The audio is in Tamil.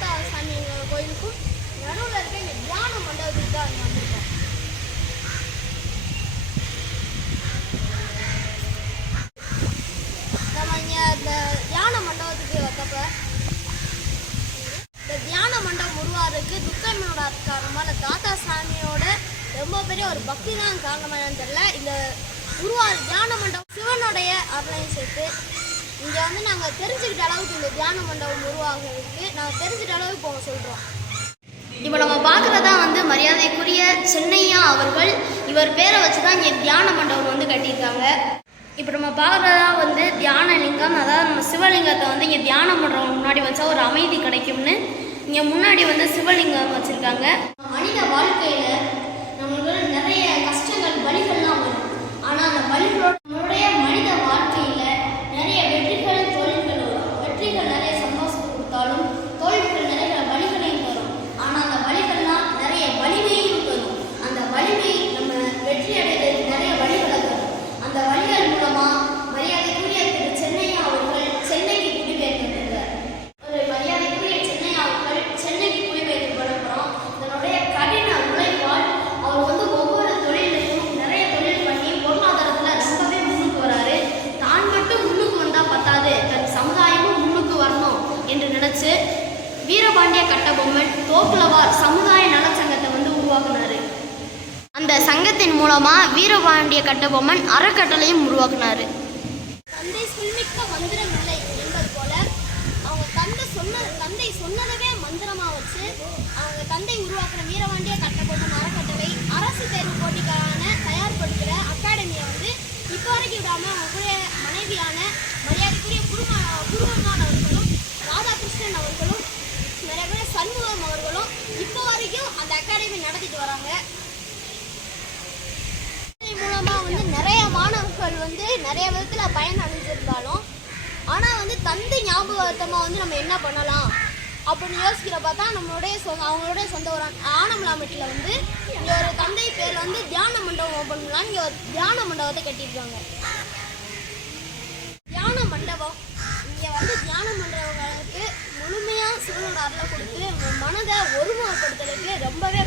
தாத்தா சாமி கோயிலுக்கும் நடுவில் இருக்க இந்த தியான மண்டபத்துக்கு தான் அங்கே வந்திருக்கோம். நம்ம இங்கே இந்த தியான மண்டபத்துக்கு வந்தப்ப இந்த தியான மண்டபம் உருவாருக்கு துர்க்கம்மனோட காரணமா இல்லை தாத்தா சாமியோட ரொம்ப பெரிய ஒரு பக்தி தான் காரணமா என்னன்னு தெரியல. இந்த தியான மண்டபம் சிவனுடைய அருளையும் சேர்த்து இங்கே வந்து நாங்கள் தெரிஞ்சுக்கிட்ட அளவுக்கு இந்த தியான மண்டபம் உருவாகிறதுக்கு நாங்கள் தெரிஞ்சுக்கிட்ட அளவுக்கு இப்போ சொல்கிறோம். இப்போ நம்ம பார்க்குறதா வந்து மரியாதைக்குரிய சென்னையா அவர்கள், இவர் பேரை வச்சு தான் இங்கே தியான மண்டபம் வந்து கட்டியிருக்காங்க. இப்போ நம்ம பார்க்குறதா வந்து தியான லிங்கம், அதாவது நம்ம சிவலிங்கத்தை வந்து இங்கே தியான மண்டபம் முன்னாடி வச்சா ஒரு அமைதி கிடைக்கும்னு இங்கே முன்னாடி வந்து சிவலிங்கம் வச்சுருக்காங்க. மனித வாழ்க்கையில் நம்மளுக்கு நிறைய கஷ்டங்கள் வலிகள்லாம் வரும். ஆனால் அந்த வலிகளோட நம்மளுடைய மனித வாழ்க்கையில் நிறைய வெற்றிகள் தோல்விகள் வரும். வெற்றிகள் நிறைய சந்தோஷத்தை கொடுத்தாலும் தோல்விகள் நிறைய வலிகளையும் தரும். ஆனால் அந்த வலிகள்லாம் நிறைய வலிமையும் தரும். அந்த வலிமை நம்ம வெற்றி அடைவதற்கு நிறைய வழிகளை தரும். அந்த வழிகள் மூலமாக மரியாதைக்குரிய திரு சென்னையா அவர்கள் சென்னைக்கு குடிபெயர்ந்திருக்கிறார். ஒரு மரியாதைக்குரிய சென்னையா அவர்கள் சென்னைக்கு குடிபெயர்க்கப்படுறோம். இதனுடைய கடின உழைப்பால் அவர் வந்து ஒவ்வொரு தொழிலையும் நிறைய தொழில் பண்ணி பொருளாதாரத்தில் ரொம்பவே முன்னுக்கு வராரு. தான் மட்டும் முன்னுக்கு வந்தால் பத்தாது, தன் சமுதாயமும் முன்னுக்கு வரணும் என்று நினைச்சு வீரபாண்டிய கட்டபொம்மன் தோக்குலவார் சமுதாய நலச்சங்கத்தை வந்து உருவாக்குனாரு. அந்த சங்கத்தின் மூலமா வீரபாண்டிய கட்டபொம்மன் அறக்கட்டளையும் உருவாக்குனாரு. தந்தை சொல்மிக்க மந்திரம் இல்லை என்பது போல அவங்க தந்தை சொன்னதவே மந்திரமா வச்சு அவங்க தந்தை உருவாக்குற வீரபாண்டிய கட்டபொம்மன் அறக்கட்டளை அரசு தேர்வு போட்டிக்கான தயார்படுத்துகிற அகாடமியை வந்து இப்போ வரைக்கும் விடாம அவங்க கூட மனைவியான மரியாதைக்குரிய குருமமான் அவர்களும் ராதாகிருஷ்ணன் அவர்களும் நிறைய பேர் சண்முகம் அவர்களும் இப்போ வரைக்கும் அந்த அகாடமி நடத்திட்டு வராங்க. மூலமா வந்து நிறைய மாணவர்கள் வந்து நிறைய விதத்துல பயன் அடைஞ்சிருந்தாலும் ஆனால் வந்து தந்தை ஞாபகார்த்தமாக வந்து நம்ம என்ன பண்ணலாம் அப்படின்னு யோசிக்கிற பார்த்தா அவங்களுடைய சொந்த ஒரு ஆனமலாமெட்டில் வந்து இங்கே ஒரு தந்தை பேரில் வந்து தியான மண்டபம் ஓப்பன் பண்ணலாம். இங்கே ஒரு தியான மண்டபத்தை கட்டியிருக்காங்க. தியான மண்டபம் இங்கே வந்து தியான மண்டபங்களுக்கு முழுமையாக சிவனோட அருளை கொடுத்து மனதை ஒருமுகப்படுத்துறதுக்கு ரொம்பவே